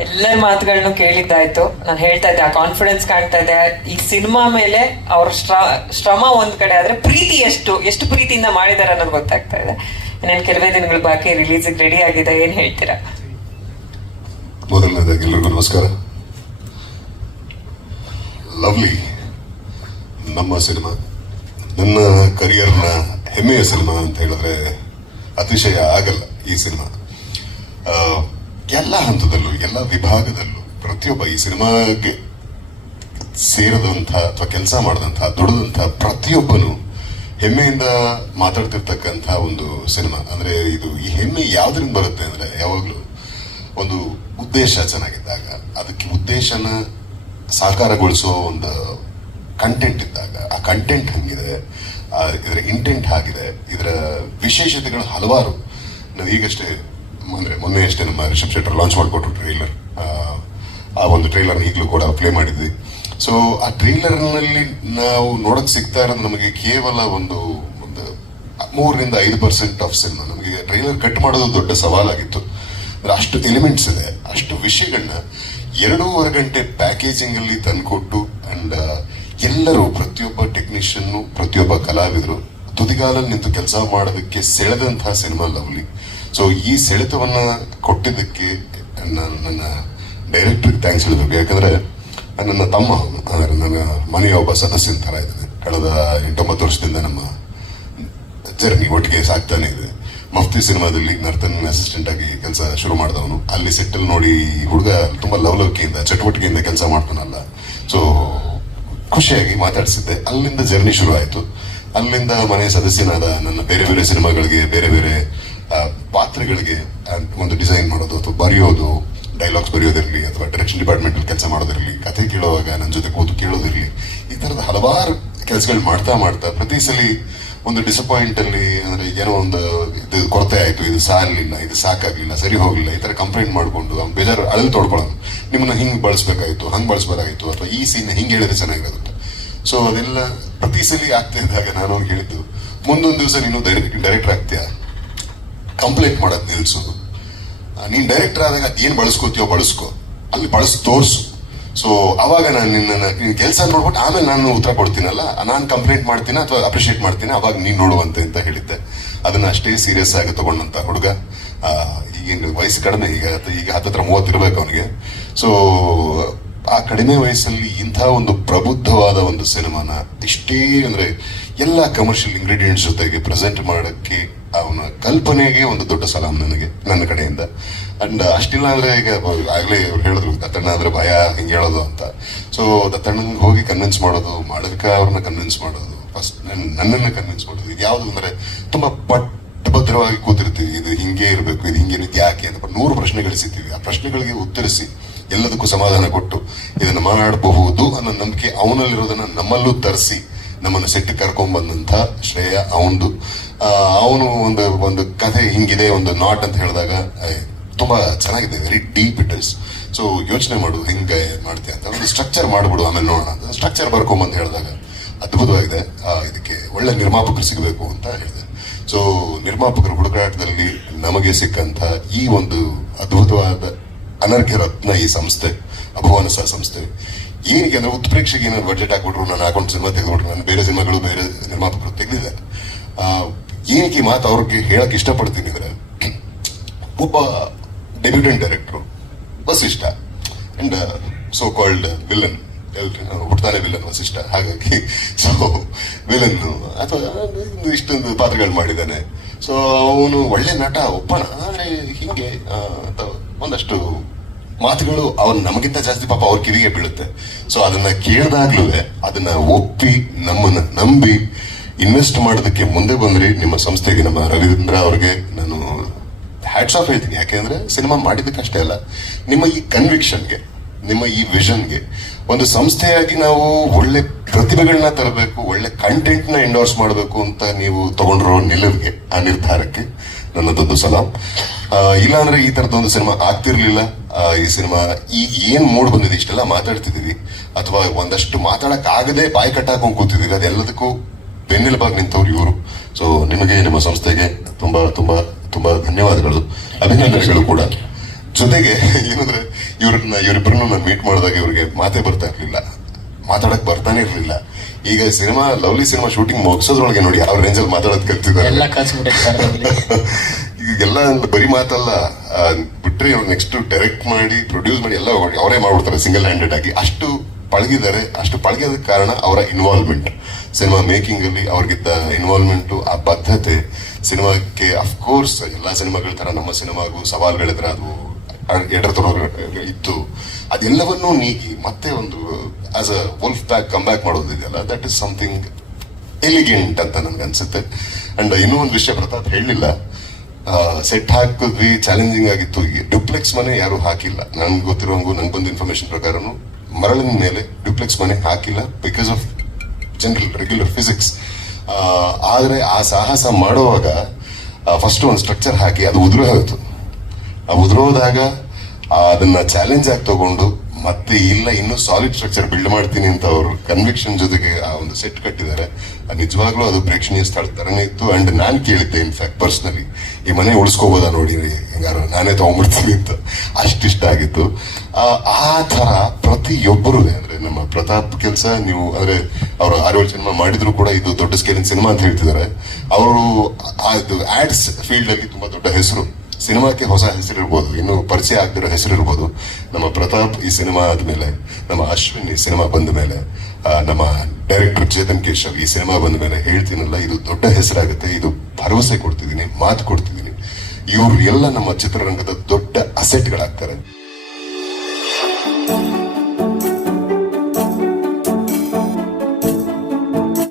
ಎಲ್ಲರ ಮಾತುಗಳನ್ನು ಕೇಳಿದ್ದಾಯ್ತು. ನಾನು ಹೇಳ್ತಾ ಇದ್ದೆ, ಆ ಕಾನ್ಫಿಡೆನ್ಸ್ ಕಾಣ್ತಾ ಇದೆ. ಈ ಸಿನಿಮಾ ಮೇಲೆ ಅವ್ರ ಶ್ರ- ಶ್ರಮ ಒಂದ್ ಕಡೆ ಆದ್ರೆ ಪ್ರೀತಿ ಎಷ್ಟು ಎಷ್ಟು ಪ್ರೀತಿಯಿಂದ ಮಾಡಿದಾರೆ ಅನ್ನೋದು ಗೊತ್ತಾಗ್ತಾ ಇದೆ. ಇನ್ನೇನು ಕೆಲವೇ ದಿನಗಳು ಬಾಕಿ ರಿಲೀಸ್ ರೆಡಿ ಆಗಿದೆ, ಏನ್ ಹೇಳ್ತೀರಾ? ಮೊದಲನೇದಾಗಿ ಎಲ್ಲರಿಗೂ ನಮಸ್ಕಾರ. ಲವ್ಲಿ ನಮ್ಮ ಸಿನಿಮಾ, ನನ್ನ ಕರಿಯರ್ನ ಹೆಮ್ಮೆಯ ಸಿನಿಮಾ ಅಂತ ಹೇಳಿದ್ರೆ ಅತಿಶಯ ಆಗಲ್ಲ ಈ ಸಿನಿಮಾ. ಎಲ್ಲ ಹಂತದಲ್ಲೂ, ಎಲ್ಲ ವಿಭಾಗದಲ್ಲೂ, ಪ್ರತಿಯೊಬ್ಬ ಈ ಸಿನಿಮಾಗೆ ಸೇರದಂತ ಅಥವಾ ಕೆಲಸ ಮಾಡಿದಂಥ ದುಡಿದಂಥ ಪ್ರತಿಯೊಬ್ಬನು ಹೆಮ್ಮೆಯಿಂದ ಮಾತಾಡ್ತಿರ್ತಕ್ಕಂಥ ಒಂದು ಸಿನಿಮಾ. ಅಂದ್ರೆ ಇದು ಈ ಹೆಮ್ಮೆ ಯಾವ್ದ್ರಿಂದ ಬರುತ್ತೆ ಅಂದ್ರೆ, ಯಾವಾಗಲೂ ಒಂದು ಉದ್ದೇಶ ಚೆನ್ನಾಗಿದ್ದಾಗ, ಅದಕ್ಕೆ ಉದ್ದೇಶನ ಸಾಕಾರಗೊಳಿಸೋ ಒಂದು ಕಂಟೆಂಟ್ ಇದ್ದಾಗ, ಆ ಕಂಟೆಂಟ್ ಹಂಗಿದೆ ಇದರ ಇಂಟೆಂಟ್ ಆಗಿದೆ, ಇದರ ವಿಶೇಷತೆಗಳು ಹಲವಾರು. ನಾವು ಈಗಷ್ಟೇ ಅಂದ್ರೆ ಮೊನ್ನೆ ಅಷ್ಟೇ ನಮ್ಮ ರಿಷಬ್ ಶೆಟ್ಟರ್ ಲಾಂಚ್ ಮಾಡಿಕೊಟ್ರು ಟ್ರೈಲರ್ ಆ ಒಂದು ಟ್ರೈಲರ್ ಈಗಲೂ ಕೂಡ ಪ್ಲೇ ಮಾಡಿದ್ವಿ. ಸೊ ಆ ಟ್ರೈಲರ್ನಲ್ಲಿ ನಾವು ನೋಡಕ್ ಸಿಗ್ತಾ ಇರೋದು ನಮಗೆ ಕೇವಲ ಒಂದು ಒಂದು ಮೂರರಿಂದ ಐದು ಪರ್ಸೆಂಟ್ ಆಫ್ ಸಿನಿಮಾ ನಮಗೆ ಟ್ರೈಲರ್ ಕಟ್ ಮಾಡೋದು ದೊಡ್ಡ ಸವಾಲಾಗಿತ್ತು. ಅಷ್ಟು ಎಲಿಮೆಂಟ್ಸ್ ಇದೆ, ಅಷ್ಟು ವಿಷಯಗಳನ್ನ ಎರಡೂವರೆ ಗಂಟೆ ಪ್ಯಾಕೇಜಿಂಗ್ ಅಲ್ಲಿ ತಂದ್ಕೊಟ್ಟು ಅಂಡ್ ಎಲ್ಲರೂ ಪ್ರತಿಯೊಬ್ಬ ಟೆಕ್ನಿಷಿಯನ್ ಪ್ರತಿಯೊಬ್ಬ ಕಲಾವಿದರು ತುದಿಗಾಲಲ್ಲಿ ನಿಂತು ಕೆಲಸ ಮಾಡೋದಕ್ಕೆ ಸೆಳೆದಂತಹ ಸಿನಿಮಾ ಲವ್ಲಿ ಸೊ ಈ ಸೆಳೆತವನ್ನು ಕೊಟ್ಟಿದ್ದಕ್ಕೆ ನನ್ನ ನನ್ನ ಡೈರೆಕ್ಟರ್ಗೆ ಥ್ಯಾಂಕ್ಸ್ ಹೇಳಬೇಕು. ಯಾಕಂದ್ರೆ, ನನ್ನ ತಮ್ಮ, ಅಂದರೆ ನನ್ನ ಮನೆಯ ಒಬ್ಬ ಸದಸ್ಯನ ಥರ ಇದ್ದಾನೆ. ಕಳೆದ ಎಂಟೊಂಬತ್ತು ವರ್ಷದಿಂದ ನಮ್ಮ ಜರ್ನಿ ಒಟ್ಟಿಗೆ ಸಾಕ್ತಾನೆ ಇದೆ. ಮಫ್ತಿ ಸಿನಿಮಾದಲ್ಲಿ ನರ್ತನ್ ಅಸಿಸ್ಟೆಂಟ್ ಆಗಿ ಕೆಲಸ ಶುರು ಮಾಡಿದವನು. ಅಲ್ಲಿ ಸೆಟ್ಟಲ್ ನೋಡಿ ಹುಡುಗ ತುಂಬಾ ಲವಲವಿಕೆಯಿಂದ, ಚಟುವಟಿಕೆಯಿಂದ ಕೆಲಸ ಮಾಡ್ತಾನಲ್ಲ. ಸೊ ಖುಷಿಯಾಗಿ ಮಾತಾಡಿಸಿದ್ದೆ. ಅಲ್ಲಿಂದ ಜರ್ನಿ ಶುರು ಆಯಿತು. ಅಲ್ಲಿಂದ ಮನೆಯ ಸದಸ್ಯನಾದ ನನ್ನ ಬೇರೆ ಬೇರೆ ಸಿನಿಮಾಗಳಿಗೆ ಬೇರೆ ಬೇರೆ ಆ, ಒಂದು ಡಿಸೈನ್ ಮಾಡೋದು ಅಥವಾ ಬರೆಯೋದು ಡೈಲಾಗ್ಸ್ ಬರೆಯೋದಿರಲಿ ಅಥವಾ ಡೈರೆಕ್ಷನ್ ಡಿಪಾರ್ಟ್ಮೆಂಟ್ ಅಲ್ಲಿ ಕೆಲಸ ಮಾಡೋದಿರಲಿ ಕಥೆ ಕೇಳುವಾಗ ನನ್ನ ಜೊತೆ ಕೂತು ಕೇಳೋದಿರಲಿ ಈ ತರದ ಹಲವಾರು ಕೆಲಸಗಳು ಮಾಡ್ತಾ ಮಾಡ್ತಾ ಪ್ರತಿ ಸಲ ಒಂದು ಡಿಸಪಾಯಿಂಟ್ ಅಲ್ಲಿ ಅಂದ್ರೆ ಏನೋ ಒಂದು ಇದು ಕೊರತೆ ಆಯ್ತು ಇದು ಸಾರ್ಲಿಲ್ಲ ಇದು ಸಾಕಾಗ್ಲಿಲ್ಲ ಸರಿ ಹೋಗ್ಲಿಲ್ಲ ಈ ತರ ಕಂಪ್ಲೇಂಟ್ ಮಾಡ್ಕೊಂಡು ಬೇಜಾರು ಅಳಲು ತೊಡ್ಕೊಳ್ಳೋದು ನಿಮ್ಮನ್ನ ಹಿಂಗ್ ಬಳಸ್ಬೇಕಾಯ್ತು ಹಂಗ್ ಬಳಸ್ಬೇಕಾಯ್ತು ಅಥವಾ ಈ ಸೀನ್ ಹಿಂಗ್ ಹೇಳಿದ್ರೆ ಚೆನ್ನಾಗಿರುತ್ತೆ. ಸೊ ಅದೆಲ್ಲ ಪ್ರತಿ ಸಲ ಆಗ್ತಾ ಇದ್ದಾಗ ನಾನು ಹೇಳಿದ್ದು ಮುಂದೊಂದು ದಿವಸ ನೀನು ಡೈರೆಕ್ಟರ್ ಆಗ್ತೀಯಾ? ಕಂಪ್ಲೇಂಟ್ ಮಾಡೋದು ನಿಲ್ಸೋದು. ನೀನು ಡೈರೆಕ್ಟರ್ ಆದಾಗ ಏನು ಬಳಸ್ಕೋತೀಯೋ ಬಳಸ್ಕೊ. ಅಲ್ಲಿ ಬಳಸಿ, ತೋರಿಸು. ಸೊ ಅವಾಗ ನಾನು ನಿನ್ನ ಕೆಲಸ ನೋಡ್ಬಿಟ್ಟು ಆಮೇಲೆ ನಾನು ಉತ್ತರ ಕೊಡ್ತೀನಲ್ಲ? ನಾನು ಕಂಪ್ಲೇಂಟ್ ಮಾಡ್ತೀನಿ ಅಥವಾ ಅಪ್ರಿಷಿಯೇಟ್ ಮಾಡ್ತೀನಿ? ಅವಾಗ ನೀನು ನೋಡುವಂತೆ ಅಂತ ಹೇಳಿದ್ದೆ. ಅದನ್ನ ಅಷ್ಟೇ ಸೀರಿಯಸ್ ಆಗಿ ತಗೊಂಡಂತ ಹುಡುಗ. ಈಗಿನ ವಯಸ್ಸು ಕಡಿಮೆ, ಈಗ ಈಗ ಹತ್ತತ್ರ ಮೂವತ್ತಿರ್ಬೇಕು ಅವನಿಗೆ. ಸೊ ಆ ಕಡಿಮೆ ವಯಸ್ಸಲ್ಲಿ ಇಂಥ ಒಂದು ಪ್ರಬುದ್ಧವಾದ ಒಂದು ಸಿನಿಮಾನ ಇಷ್ಟೇ ಅಂದ್ರೆ ಎಲ್ಲ ಕಮರ್ಷಿಯಲ್ ಇಂಗ್ರೀಡಿಯೆಂಟ್ಸ್ ಜೊತೆಗೆ ಪ್ರೆಸೆಂಟ್ ಮಾಡೋಕ್ಕೆ ಅವನ ಕಲ್ಪನೆಗೆ ಒಂದು ದೊಡ್ಡ ಸಲಾಮ್ ನನಗೆ, ನನ್ನ ಕಡೆಯಿಂದ. ಅಂಡ್ ಅಷ್ಟಿಲ್ಲ ಅಂದ್ರೆ ಈಗ ಆಗ್ಲೇ ಅವ್ರು ಹೇಳಿದ್ರು, ದತ್ತಣ್ಣ ಅಂದ್ರೆ ಭಯ, ಹಿಂಗೆ ಹೇಳೋದು ಅಂತ. ಸೊ ದತ್ತಣ್ಣಂಗೆ ಹೋಗಿ ಕನ್ವಿನ್ಸ್ ಮಾಡೋದು ಮಾಡೋದಕ್ಕೆ ಅವ್ರನ್ನ ಕನ್ವಿನ್ಸ್ ಮಾಡೋದು ಫಸ್ಟ್ ನನ್ನನ್ನ ಕನ್ವಿನ್ಸ್ ಮಾಡೋದು, ಇದು ಯಾವ್ದು ಅಂದ್ರೆ ತುಂಬಾ ಪಟ್ಟಭದ್ರವಾಗಿ ಕೂತಿರ್ತೀವಿ. ಇದು ಹಿಂಗೆ ಇರಬೇಕು, ಇದು ಹಿಂಗೆ ಯಾಕೆ ಅಂತ. ನೂರು ಪ್ರಶ್ನೆಗಳಿಸಿರ್ತೀವಿ ಆ ಪ್ರಶ್ನೆಗಳಿಗೆ ಉತ್ತರಿಸಿ ಎಲ್ಲದಕ್ಕೂ ಸಮಾಧಾನ ಕೊಟ್ಟು ಇದನ್ನು ಮಾಡಬಹುದು ಅನ್ನೋ ನಂಬಿಕೆ ಅವನಲ್ಲಿರೋದನ್ನ ನಮ್ಮಲ್ಲೂ ತರಿಸಿ, ನಮ್ಮನ್ನು ಸೆಟ್ ಕರ್ಕೊಂಡ್ ಬಂದಂತ ಶ್ರೇಯ ಅವನದು. ಅವನು ಒಂದು ಒಂದು ಕಥೆ ಹಿಂಗಿದೆ, ಒಂದು ನಾಟ್ ಅಂತ ಹೇಳಿದಾಗ ತುಂಬಾ ಚೆನ್ನಾಗಿದೆ very deep it is so ಯೋಚನೆ ಮಾಡು, ಹೆಂಗೆ ಮಾಡ್ತೀಯ ಅಂತ. ಒಂದು ಸ್ಟ್ರಕ್ಚರ್ ಮಾಡಿಬಿಡು, ಆಮೇಲೆ ನೋಡೋಣ ಅಂತ. ಸ್ಟ್ರಕ್ಚರ್ ಬರ್ಕೊಂಬಂದು ಹೇಳಿದಾಗ, ಅದ್ಭುತವಾಗಿದೆ. ಇದಕ್ಕೆ ಒಳ್ಳೆ ನಿರ್ಮಾಪಕರು ಸಿಗಬೇಕು ಅಂತ ಹೇಳಿದೆ. ಸೊ ನಿರ್ಮಾಪಕರ ಹುಡುಕಾಟದಲ್ಲಿ ನಮಗೆ ಸಿಕ್ಕಂತ ಈ ಒಂದು ಅದ್ಭುತವಾದ ಅನರ್ಘ್ಯ ರತ್ನ ಈ ಸಂಸ್ಥೆ ಅಭುವನಸ ಸಂಸ್ಥೆ. ಏನಕ್ಕೆ ಅಂದ್ರೆ ಉತ್ಪ್ರೇಕ್ಷೆಗೆ ಏನಾದ್ರು ಬಜೆಟ್ ಹಾಕ್ಬಿಟ್ರು, ನಾನು ಹಾಕೊಂಡು ಸಿನಿಮಾ ತೆಗೆದ್ಬಿಟ್ರು, ನಾನು ಬೇರೆ ಸಿನಿಮಾಗಳು ಬೇರೆ ನಿರ್ಮಾಪಕರು ತೆಗೆದಿದ್ದಾರೆ ಏನಕ್ಕೆ ಮಾತು ಅವ್ರಿಗೆ ಹೇಳಕ್ ಇಷ್ಟಪಡ್ತೀನಿ ಅಂದ್ರೆ, ಒಬ್ಬ debutante director Vasishta and so called villain ಹುಡ್ತಾನೆ villain Vasishta. ಹಾಗಾಗಿ ಸೊ ವಿಲನ್ ಅಥವಾ ಇಷ್ಟೊಂದು ಪಾತ್ರಗಳು ಮಾಡಿದ್ದಾನೆ. ಸೊ ಅವನು ಒಳ್ಳೆ ನಟ ಒಪ್ಪಣ ಆದ್ರೆ ಹಿಂಗೆ ಒಂದಷ್ಟು ಮಾತುಗಳು ಅವ್ರು ನಮಗಿಂತ ಜಾಸ್ತಿ ಪಾಪ ಅವ್ರ ಕಿವಿಗೆ ಬೀಳುತ್ತೆ. ಸೊ ಅದನ್ನ ಕೇಳಿದಾಗ್ಲೂ ಅದನ್ನ ಒಪ್ಪಿ ನಮ್ಮನ್ನ ನಂಬಿ ಇನ್ವೆಸ್ಟ್ ಮಾಡೋದಕ್ಕೆ ಮುಂದೆ ಬಂದ್ರಿ. ನಿಮ್ಮ ಸಂಸ್ಥೆಗೆ ನಮ್ಮ ರವೀಂದ್ರ ಅವ್ರಿಗೆ ನಾನು ಹ್ಯಾಟ್ಸ್ ಆಫ್ ಹೇಳ್ತೀನಿ. ಯಾಕೆಂದ್ರೆ ಸಿನಿಮಾ ಮಾಡಿದ್ದಕ್ಕಷ್ಟೇ ಅಲ್ಲ. ನಿಮ್ಮ ಈ ಕನ್ವಿಕ್ಷನ್ಗೆ ನಿಮ್ಮ ಈ ವಿಷನ್ಗೆ ಒಂದು ಸಂಸ್ಥೆಯಾಗಿ ನಾವು ಒಳ್ಳೆ ಪ್ರತಿಭೆಗಳನ್ನ ತರಬೇಕು, ಒಳ್ಳೆ ಕಂಟೆಂಟ್ನ ಎಂಡೋರ್ಸ್ ಮಾಡಬೇಕು ಅಂತ ನೀವು ತಗೊಂಡಿರೋ ನಿಲುವಿಗೆ, ಆ ನಿರ್ಧಾರಕ್ಕೆ ನನ್ನದೊಂದು ಇಲ್ಲ ಇಲ್ಲಾಂದ್ರೆ ಈ ತರದೊಂದು ಸಿನಿಮಾ ಆಗ್ತಿರ್ಲಿಲ್ಲ. ಈ ಸಿನಿಮಾ ಈಗ ಏನ್ ಮೂಡ್ ಬಂದಿದೆ ಇಷ್ಟೆಲ್ಲ ಮಾತಾಡ್ತಿದೀವಿ ಅಥವಾ ಒಂದಷ್ಟು ಮಾತಾಡಕ್ ಆಗದೆ ಬಾಯಿ ಕಟ್ಟಾಕೊಂಡ್ ಕೂತಿದೀವಿ ಅದೆಲ್ಲದಕ್ಕೂ ಬೆನ್ನೆಲುಬಾಗಿ ನಿಂತವ್ರು ಇವರು. ಸೊ ನಿಮಗೆ, ನಿಮ್ಮ ಸಂಸ್ಥೆಗೆ ತುಂಬಾ ತುಂಬಾ ತುಂಬಾ ಧನ್ಯವಾದಗಳು. ಅಭಿನಂದನೆಗಳು ಕೂಡ. ಜೊತೆಗೆ, ಏನಂದ್ರೆ ಇವ್ರನ್ನ ಇವರಿಬ್ಬರನ್ನು ನಾನು ಮೀಟ್ ಮಾಡಿದಾಗ ಇವ್ರಿಗೆ ಮಾತೇ ಬರ್ತಾ ಇರ್ಲಿಲ್ಲ. ಮಾತಾಡಕ್ ಬರ್ತಾನೆ ಇರ್ಲಿಲ್ಲ. ಈಗ ಸಿನಿಮಾ ಲವ್ಲಿ ಸಿನಿಮಾ ಶೂಟಿಂಗ್ ಮುಗಿಸೋದ್ರೊಳಗೆ ನೋಡಿ ಯಾವ ರೇಂಜಲ್ಲಿ ಮಾತಾಡೋದ್ ಕಲ್ತಿದ್ದಾರೆ. ಎಲ್ಲ ಬರೀ ಮಾತಲ್ಲ ಬಿಟ್ರೆ ಇವ್ರು ನೆಕ್ಸ್ಟ್ ಡೈರೆಕ್ಟ್ ಮಾಡಿ ಪ್ರೊಡ್ಯೂಸ್ ಮಾಡಿ ಎಲ್ಲ ಅವರೇ ಮಾಡ್ಬಿಡ್ತಾರೆ ಸಿಂಗಲ್ ಹ್ಯಾಂಡೆಡ್ ಆಗಿ. ಅಷ್ಟು ಪಳಗಿದ್ದಾರೆ ಅಷ್ಟು ಪಳಗಿದ ಕಾರಣ ಅವರ ಇನ್ವಾಲ್ವ್ಮೆಂಟ್ ಸಿನಿಮಾ ಮೇಕಿಂಗ್ ಅಲ್ಲಿ ಅವ್ರಿಗಿದ್ದ ಇನ್ವಾಲ್ವ್ಮೆಂಟ್ ಆ ಬದ್ಧತೆ ಸಿನಿಮಾಕ್ಕೆ ಅಫ್ಕೋರ್ಸ್ ಎಲ್ಲಾ ಸಿನಿಮಾಗಳ ತರ ನಮ್ಮ ಸಿನಿಮಾಗೂ ಸವಾಲ್ಗಳಿದ್ರೆ ಅದು ಎಡತೊಡ ಇತ್ತು. ಅದೆಲ್ಲವನ್ನೂ ನೀಗಿ ಮತ್ತೆ ಒಂದು as a wolf back come back ಮಾಡೋದಿದೆಯಲ್ಲ that is something elegant ಅಂತ ನನ್ಗೆ ಅನ್ಸುತ್ತೆ. ಅಂಡ್ ಇನ್ನೂ ಒಂದು ವಿಷಯ ಪ್ರತಾಪ್ ಹೇಳಲಿಲ್ಲ ಸೆಟ್ ಹಾಕಿದ್ವಿ ಚಾಲೆಂಜಿಂಗ್ ಆಗಿತ್ತು. ಡುಪ್ಲೆಕ್ಸ್ ಮನೆ ಯಾರು ಹಾಕಿಲ್ಲ. ನನ್ಗೆ ಗೊತ್ತಿರೋಂಗು ನಂಗೆ ಬಂದ ಇನ್ಫಾರ್ಮೇಶನ್ ಪ್ರಕಾರನು ಮರಳಿನ ಮೇಲೆ ಡುಪ್ಲೆಕ್ಸ್ ಮನೆ ಹಾಕಿಲ್ಲ because of general regular physics ಆದರೆ ಆ ಸಾಹಸ ಮಾಡುವಾಗ ಫಸ್ಟ್ ಒಂದು ಸ್ಟ್ರಕ್ಚರ್ ಹಾಕಿ ಅದು ಉದುರು ಹೋಯ್ತು ಆ ಉದುರೋದಾಗ ಅದನ್ನ ಚಾಲೆಂಜ್ ಆಗಿ ತಗೊಂಡು ಮತ್ತೆ ಇಲ್ಲ ಇನ್ನೂ ಸಾಲಿಡ್ ಸ್ಟ್ರಕ್ಚರ್ ಬಿಲ್ಡ್ ಮಾಡ್ತೀನಿ ಅಂತ ಅವರು ಕನ್ವಿಕ್ಷನ್ ಜೊತೆಗೆ ಆ ಒಂದು ಸೆಟ್ ಕಟ್ಟಿದ್ದಾರೆ. ನಿಜವಾಗ್ಲೂ ಅದು ಪ್ರೇಕ್ಷಣೀಯ ಸ್ಥಳ ತರನೇ ಇತ್ತು. ಅಂಡ್ ನಾನ್ ಕೇಳಿದ್ದೆ ಇನ್ಫ್ಯಾಕ್ಟ್ ಪರ್ಸನಲಿ ಈ ಮನೆ ಉಳಿಸ್ಕೋಬೋದಾ ನೋಡಿರಿ ಹೆಂಗಾರು ನಾನೇ ತಗೊಂಡ್ಬಿಡ್ತೀನಿ ಅಂತ. ಅಷ್ಟಿಷ್ಟ ಆಗಿತ್ತು. ಆ, ತರ ಪ್ರತಿಯೊಬ್ಬರು ಅಂದ್ರೆ ನಮ್ಮ ಪ್ರತಾಪ್ ಕೆಲಸ ನೀವು ಅಂದ್ರೆ ಅವರು ಆರೇಳು ಸಿನಿಮಾ ಮಾಡಿದ್ರು ಕೂಡ ಇದು ದೊಡ್ಡ ಸ್ಕೇಲಿನ ಸಿನಿಮಾ ಅಂತ ಹೇಳ್ತಿದ್ದಾರೆ. ಅವರು ಆಡ್ಸ್ ಫೀಲ್ಡ್ ಅಲ್ಲಿ ತುಂಬಾ ದೊಡ್ಡ ಹೆಸರು. ಸಿನಿಮಾಕ್ಕೆ ಹೊಸ ಹೆಸರು ಇರ್ಬೋದು, ಇನ್ನು ಪರಿಚಯ ಆಗ್ದಿರೋ ಹೆಸರು ಇರ್ಬೋದು. ನಮ್ಮ ಪ್ರತಾಪ್ ಈ ಸಿನಿಮಾ ಆದಮೇಲೆ, ನಮ್ಮ ಅಶ್ವಿನ್ ಈ ಸಿನಿಮಾ ಬಂದ ಮೇಲೆ ನಮ್ಮ ಡೈರೆಕ್ಟರ್ ಚೇತನ್ ಕೇಶವ್ ಈ ಸಿನಿಮಾ ಬಂದ ಮೇಲೆ ಹೇಳ್ತೀನಲ್ಲ, ಇದು ದೊಡ್ಡ ಹೆಸರಾಗುತ್ತೆ, ಇದು ಭರವಸೆ ಕೊಡ್ತಿದ್ದೀನಿ, ಮಾತು ಕೊಡ್ತಿದ್ದೀನಿ. ಇವರು ಎಲ್ಲ ನಮ್ಮ ಚಿತ್ರರಂಗದ ದೊಡ್ಡ ಅಸೆಟ್ಗಳಾಗ್ತಾರೆ.